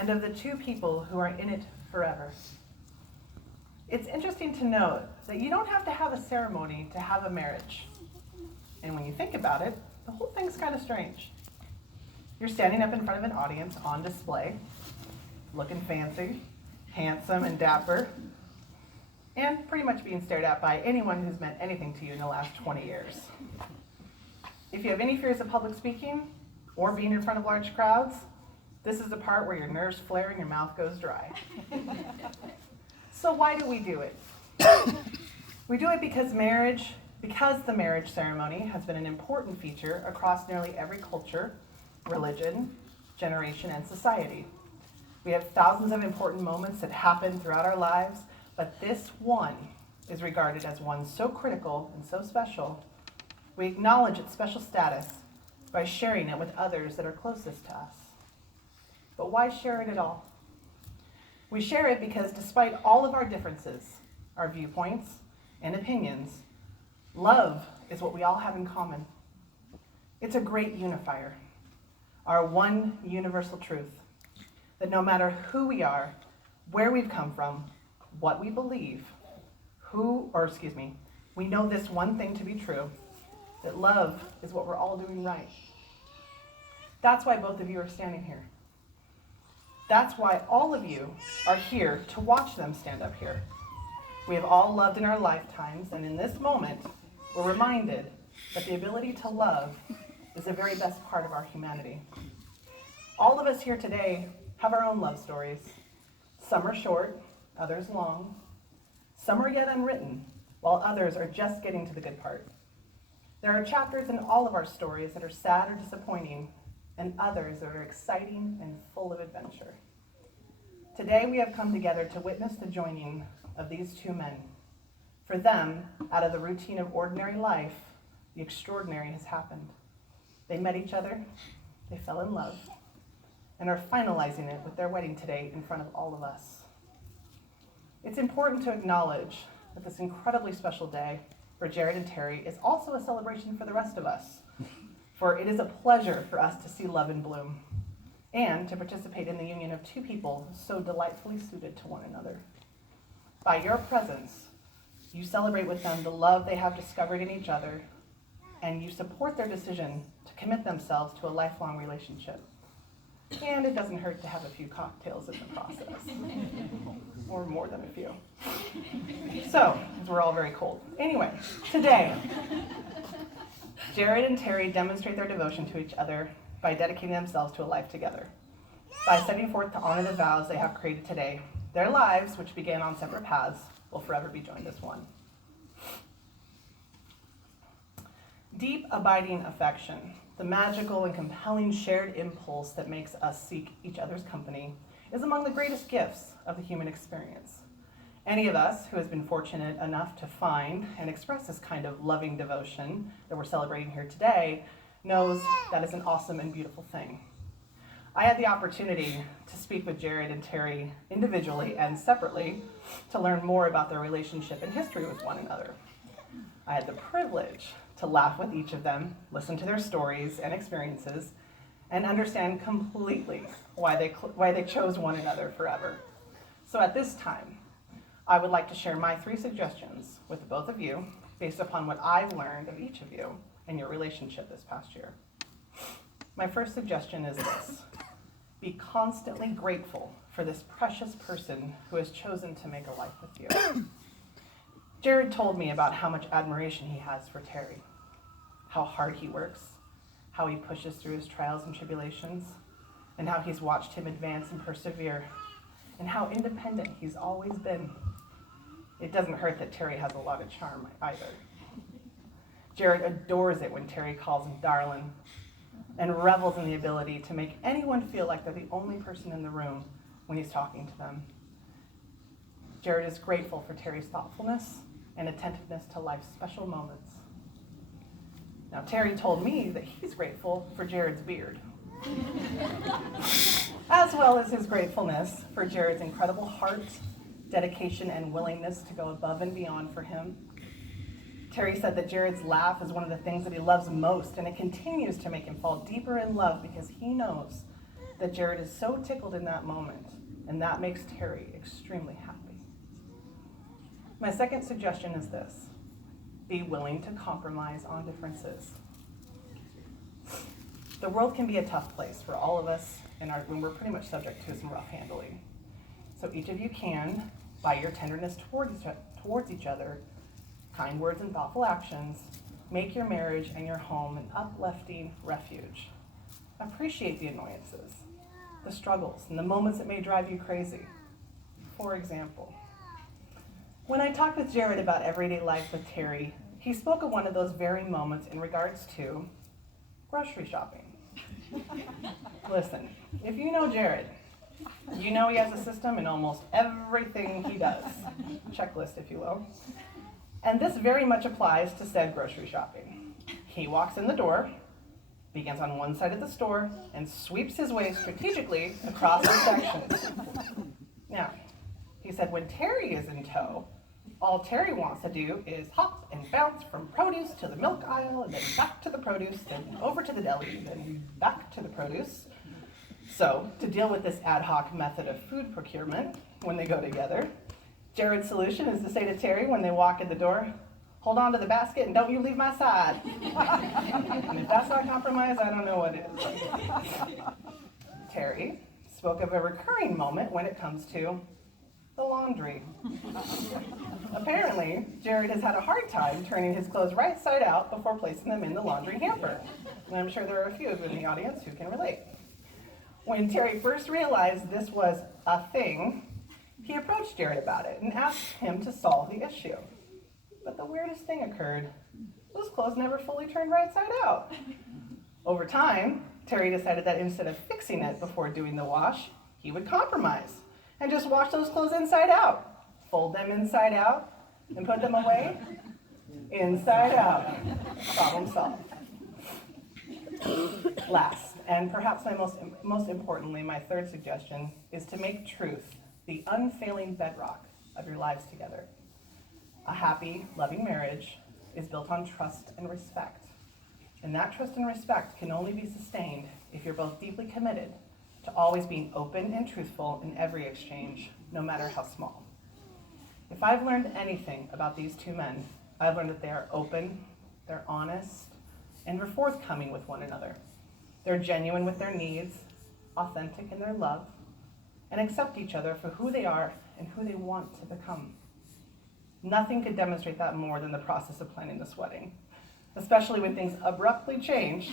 and of the two people who are in it forever. It's interesting to note that you don't have to have a ceremony to have a marriage. And when you think about it, the whole thing's kind of strange. You're standing up in front of an audience on display, looking fancy, handsome, and dapper, and pretty much being stared at by anyone who's meant anything to you in the last 20 years. If you have any fears of public speaking or being in front of large crowds, this is the part where your nerves flare and your mouth goes dry. So why do we do it? We do it because the marriage ceremony has been an important feature across nearly every culture, religion, generation, and society. We have thousands of important moments that happen throughout our lives, but this one is regarded as one so critical and so special. We acknowledge its special status by sharing it with others that are closest to us. But why share it at all? We share it because despite all of our differences, our viewpoints, and opinions, love is what we all have in common. It's a great unifier, our one universal truth, that no matter who we are, where we've come from, what we believe, we know this one thing to be true, that love is what we're all doing right. That's why both of you are standing here. That's why all of you are here to watch them stand up here. We have all loved in our lifetimes, and in this moment, we're reminded that the ability to love is the very best part of our humanity. All of us here today have our own love stories. Some are short, others long. Some are yet unwritten, while others are just getting to the good part. There are chapters in all of our stories that are sad or disappointing, and others that are exciting and full of adventure. Today we have come together to witness the joining of these two men. For them, out of the routine of ordinary life, the extraordinary has happened. They met each other, they fell in love, and are finalizing it with their wedding today in front of all of us. It's important to acknowledge that this incredibly special day for Jared and Terry is also a celebration for the rest of us. For it is a pleasure for us to see love in bloom and to participate in the union of two people so delightfully suited to one another. By your presence, you celebrate with them the love they have discovered in each other, and you support their decision to commit themselves to a lifelong relationship. And it doesn't hurt to have a few cocktails in the process, or more than a few. So, because we're all very cold. Anyway, today, Jared and Terry demonstrate their devotion to each other by dedicating themselves to a life together. By setting forth to honor the vows they have created today, their lives, which began on separate paths, will forever be joined as one. Deep, abiding affection, the magical and compelling shared impulse that makes us seek each other's company, is among the greatest gifts of the human experience. Any of us who has been fortunate enough to find and express this kind of loving devotion that we're celebrating here today knows that is an awesome and beautiful thing. I had the opportunity to speak with Jared and Terry individually and separately to learn more about their relationship and history with one another. I had the privilege to laugh with each of them, listen to their stories and experiences, and understand completely why they chose one another forever. So at this time, I would like to share my 3 suggestions with both of you based upon what I've learned of each of you and your relationship this past year. My first suggestion is this: be constantly grateful for this precious person who has chosen to make a life with you. Jared told me about how much admiration he has for Terry, how hard he works, how he pushes through his trials and tribulations, and how he's watched him advance and persevere, and how independent he's always been. It doesn't hurt that Terry has a lot of charm either. Jared adores it when Terry calls him darling, and revels in the ability to make anyone feel like they're the only person in the room when he's talking to them. Jared is grateful for Terry's thoughtfulness and attentiveness to life's special moments. Now, Terry told me that he's grateful for Jared's beard, as well as his gratefulness for Jared's incredible heart, dedication, and willingness to go above and beyond for him. Terry said that Jared's laugh is one of the things that he loves most, and it continues to make him fall deeper in love because he knows that Jared is so tickled in that moment, and that makes Terry extremely happy. My second suggestion is this: be willing to compromise on differences. The world can be a tough place for all of us, and when we're pretty much subject to some rough handling. So each of you can, by your tenderness towards each other, kind words and thoughtful actions, make your marriage and your home an uplifting refuge. Appreciate the annoyances, the struggles, and the moments that may drive you crazy. For example, when I talked with Jared about everyday life with Terry, he spoke of one of those very moments in regards to grocery shopping. Listen, if you know Jared, you know he has a system in almost everything he does. Checklist, if you will. And this very much applies to said grocery shopping. He walks in the door, begins on one side of the store, and sweeps his way strategically across the sections. Now, he said when Terry is in tow, all Terry wants to do is hop and bounce from produce to the milk aisle, and then back to the produce, then over to the deli, then back to the produce. So, to deal with this ad hoc method of food procurement when they go together, Jared's solution is to say to Terry when they walk in the door, hold on to the basket and don't you leave my side. And if that's not compromise, I don't know what is. Terry spoke of a recurring moment when it comes to the laundry. Apparently, Jared has had a hard time turning his clothes right side out before placing them in the laundry hamper. And I'm sure there are a few of you in the audience who can relate. When Terry first realized this was a thing, he approached Jared about it and asked him to solve the issue. But the weirdest thing occurred. Those clothes never fully turned right side out. Over time, Terry decided that instead of fixing it before doing the wash, he would compromise and just wash those clothes inside out. Fold them inside out and put them away inside out. Problem solved. Last, and perhaps most importantly, my third suggestion is to make truth the unfailing bedrock of your lives together. A happy, loving marriage is built on trust and respect. And that trust and respect can only be sustained if you're both deeply committed to always being open and truthful in every exchange, no matter how small. If I've learned anything about these two men, I've learned that they are open, they're honest, and they're forthcoming with one another. They're genuine with their needs, authentic in their love, and accept each other for who they are and who they want to become. Nothing could demonstrate that more than the process of planning this wedding, especially when things abruptly changed,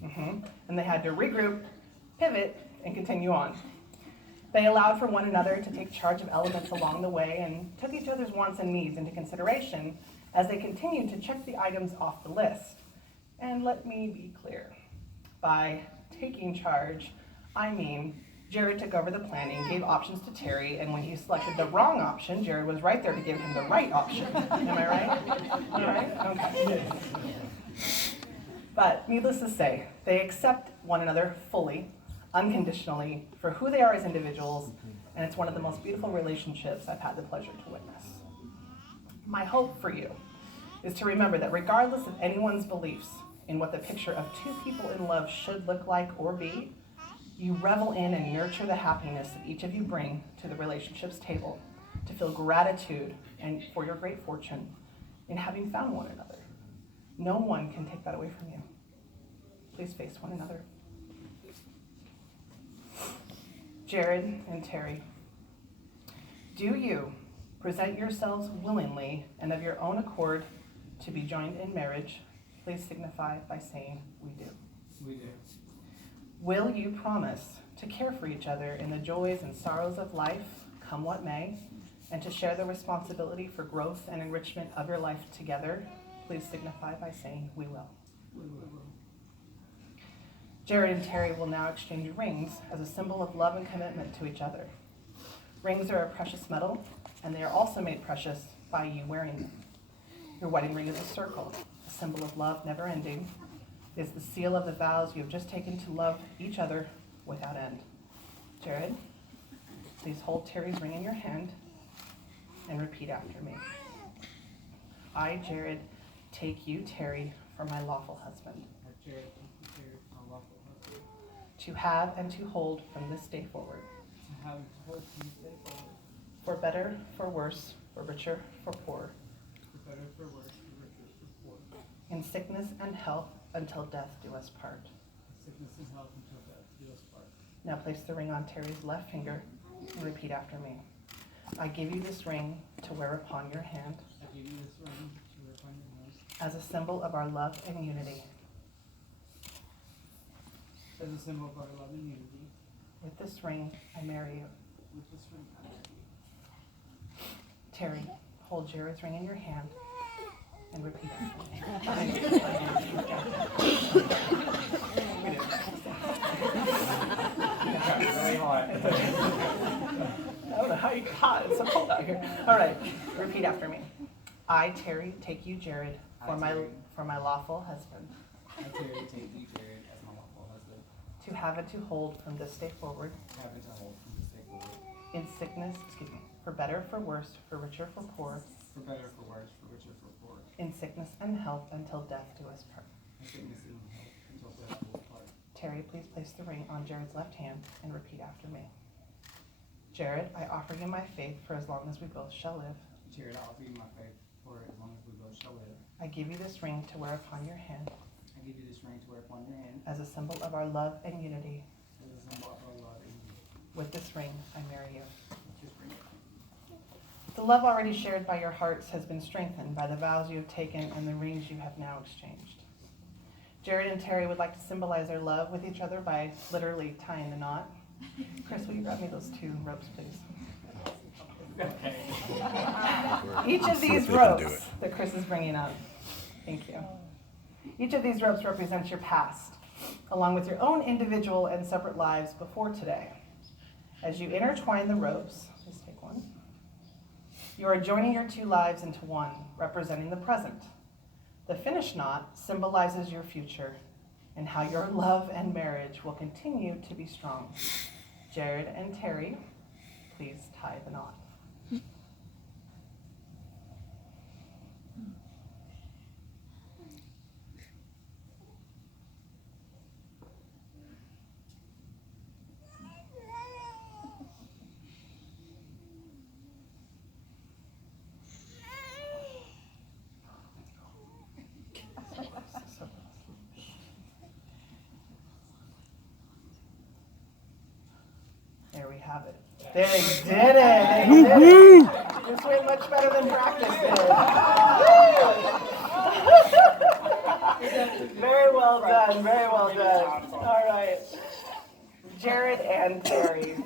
and they had to regroup, pivot, and continue on. They allowed for one another to take charge of elements along the way and took each other's wants and needs into consideration as they continued to check the items off the list. And let me be clear, by taking charge, I mean Jared took over the planning, gave options to Terry, and when he selected the wrong option, Jared was right there to give him the right option. Am I right? All right? Okay. But needless to say, they accept one another fully, unconditionally, for who they are as individuals, and it's one of the most beautiful relationships I've had the pleasure to witness. My hope for you is to remember that regardless of anyone's beliefs in what the picture of two people in love should look like or be, you revel in and nurture the happiness that each of you bring to the relationship's table, to feel gratitude and for your great fortune in having found one another. No one can take that away from you. Please face one another. Jared and Terry, do you present yourselves willingly and of your own accord to be joined in marriage? Please signify by saying, we do. We do. Will you promise to care for each other in the joys and sorrows of life, come what may, and to share the responsibility for growth and enrichment of your life together? Please signify by saying, we will. We will. Jared and Terry will now exchange rings as a symbol of love and commitment to each other. Rings are a precious metal, and they are also made precious by you wearing them. Your wedding ring is a circle, a symbol of love never ending. It is the seal of the vows you have just taken to love each other without end. Jared, please hold Terry's ring in your hand and repeat after me. I, Jared, take you, Terry, for my lawful husband. I, Jared, take you, Terry, my lawful husband. to have and to hold from this day forward. To have and to hold from this day forward. For better, for worse, for richer, for poorer. For better, for worse, for richer, for poor. In sickness and health until death do us part. In sickness and health until death do us part. Now place the ring on Terry's left finger and repeat after me. I give you this ring to wear upon your hand I give you this ring to wear upon your hand as a symbol of our love and unity. as a symbol of our love and unity. With this ring, I marry you. With this ring, I marry you. Terry, hold Jared's ring in your hand and repeat after me. Very hot. I don't know how you caught it. It's so cold out here. All right, repeat after me. I, Terry, take you, Jared, for my lawful husband, I, Terry, take you, Jared, as my lawful husband, to have and to hold from this day forward, to have and to hold from this day forward, in sickness, for better, for worse, for richer, for poor, for better, for worse, for richer, for poor, in sickness and health until death do us part. in sickness and health until death do us part. Terry, please place the ring on Jared's left hand and repeat after me. Jared, I offer you my faith for as long as we both shall live. Jared, I offer you my faith for as long as we both shall live. I give you this ring to wear upon your hand I give you this ring to wear upon your hand as a symbol of our love and unity. as a symbol of our love and unity. With this ring, I marry you. This ring. The love already shared by your hearts has been strengthened by the vows you have taken and the rings you have now exchanged. Jared and Terry would like to symbolize their love with each other by literally tying the knot. Chris, will you grab me those 2 ropes, please? Okay. Each of these ropes that Chris is bringing up, thank you. Each of these ropes represents your past, along with your own individual and separate lives before today. As you intertwine the ropes, just take one, you are joining your 2 lives into one, representing the present. The finished knot symbolizes your future and how your love and marriage will continue to be strong. Jared and Terry, please tie the knot. There we have it. They did it. They did it. This went much better than practice did. Very well done. Very well done. All right. Jared and Terry,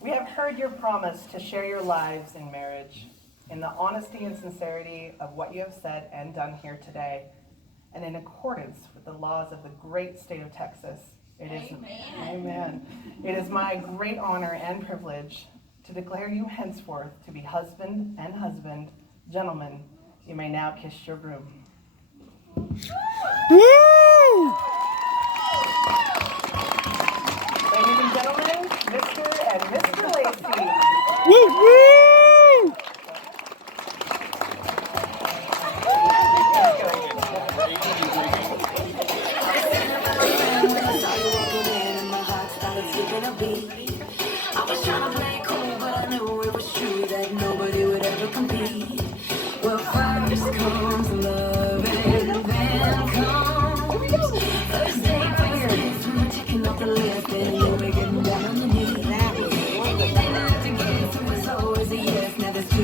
we have heard your promise to share your lives in marriage in the honesty and sincerity of what you have said and done here today, and in accordance with the laws of the great state of Texas. Amen. It is my great honor and privilege to declare you henceforth to be husband and husband. Gentlemen, you may now kiss your groom. Woo! Ladies and gentlemen, Mr. and Mr. Lacy. Woo woo! I was trying to play cool, but I knew it was true that nobody would ever compete. Well, first comes love and then comes first day, first kiss. When we're checking off the list and you were getting down on your knees. Anything left to get, so it's always a yes. Now there's 2